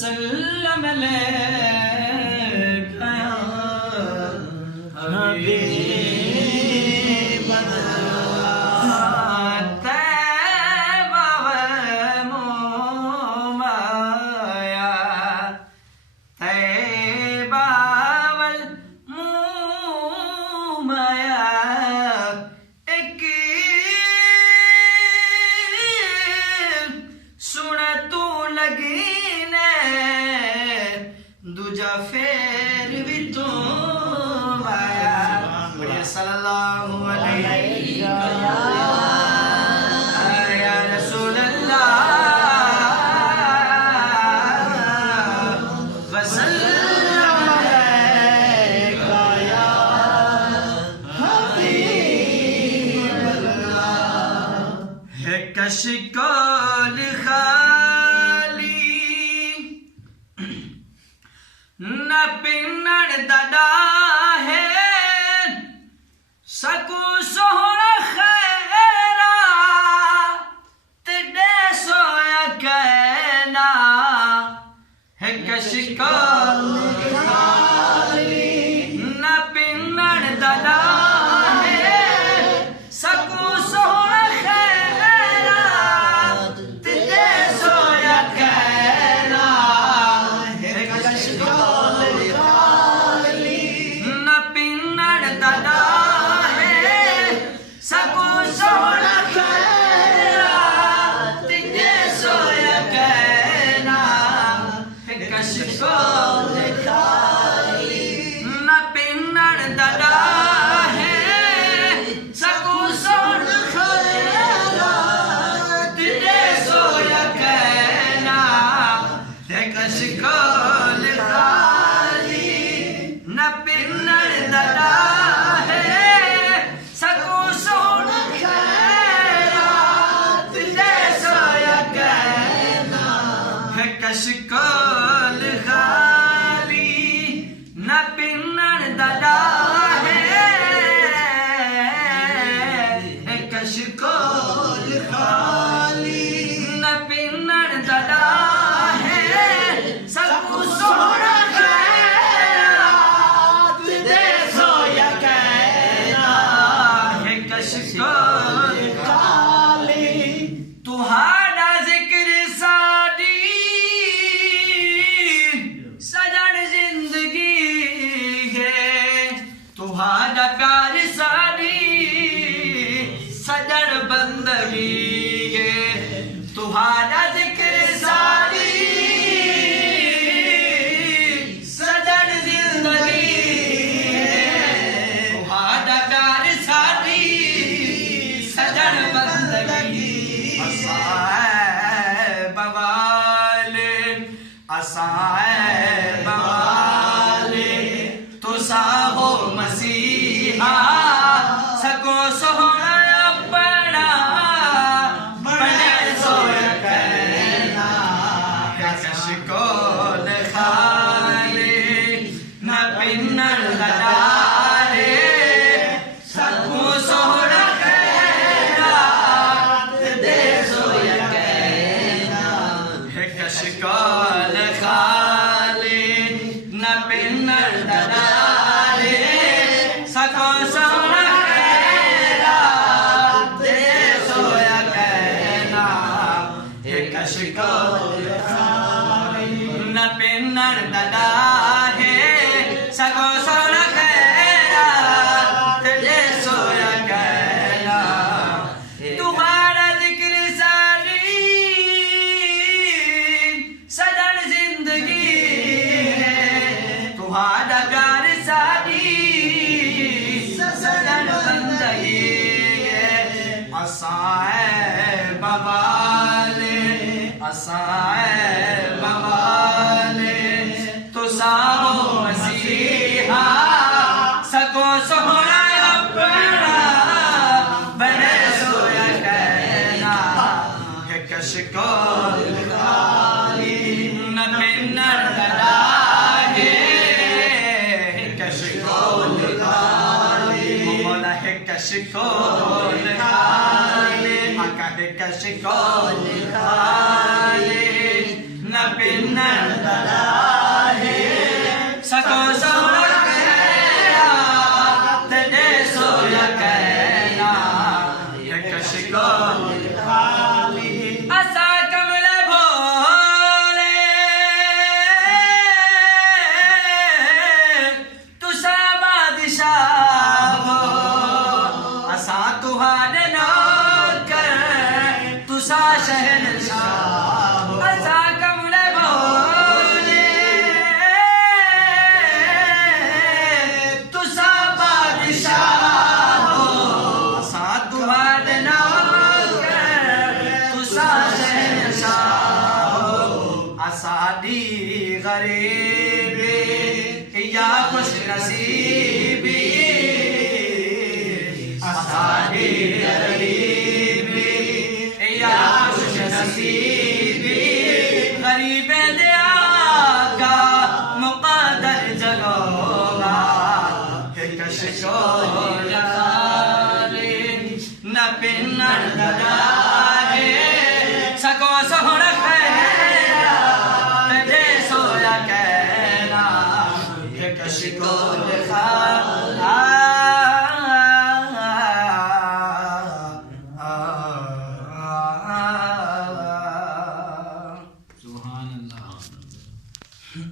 वसल्लम अलैका या हबीब अल्लाह। तैबा व मुमाया, तैबा वल मुमाया, एक सुन तू लगी ने, दूजा फेर भी तू आया। सल्लल्लाहु अलैहि या रसूल अल्लाह वसल्लम अलैका या हबीब अल्लाह। है कशकोल खाली न पिन्नड़ ददा है, सकू सोहना खैरा तेरे सोया कहना। है कशकोल खाली न पिन्नड़ ददा है, सकू सोहना खैरा तेरे सोया कहना। है कशकोल खाली न पिन्नड़ ददा कशकोल खाली न पिन्नड़ ददा है, सकू सोहना खैरा तेरे सोया कहना। है कशकोल खाली न पिन्नड़ ददा है, सकू सोहना खैरा तेरे सोया कहना। है कशकोल खाली न पिन्नड़ ददा है, कशकोल खाली न पिन्नड़ ददा है, सकू सोहना खैरा तेरे सोया कहना। है कशकोल खाली तुहारा जिक्र सादी सजन जिंदगी है, तुहारा प्यार सादी सजन बंदगी है। तुहारा जिक्र सादी सजन जिंदगी है, तुहारा प्यार सादी सजन बंदगी। असाए बवाले असाए बवाले तुसा हो मसीहा, सको सोहना अपना बने सोया कहना। है कशकोल खाली न पिन्नड़ ददा है, सकू सोहना खैरा तेरे सोया कहना। है कशकोल खाली न पिन्नड़ ददा है, सकू सोहना खैरा तेरे सोया कहना। है कशकोल खाली न पिन्नड़ ददा है, सकू सोहना खैरा तेरे सोया कहना। तुम्हारा जिक्र सारी सजन जिंदगी है, तुम्हारा प्यार सारी सजन बंदगी है। असाए बवाले असाए बवाले तुसा हो मसीहा, सको सोहना अपना बने सोया कहना। है कशकोल खाली न पिन्नड़ ददा है, कशकोल खाली मौला। है कशकोल खाली आका। है कशकोल खाली न पिन्नन दलाहे सको सोना कहना तेरे सोया कहना ये कशिको खाली असा कमले भोले तुसा बादशाह हो असा तुहारे नौकर तुसा शहनशाह हो असा कमले भोले तुसा बादशाह हो असा तुहारे नौकर तुसा शहनशाह हो असादी गरीबी या खुश नसीबी असादी गरीबी या खुश नसीबी गरीब दे आका मुक़द्दर जगोगा कशिशो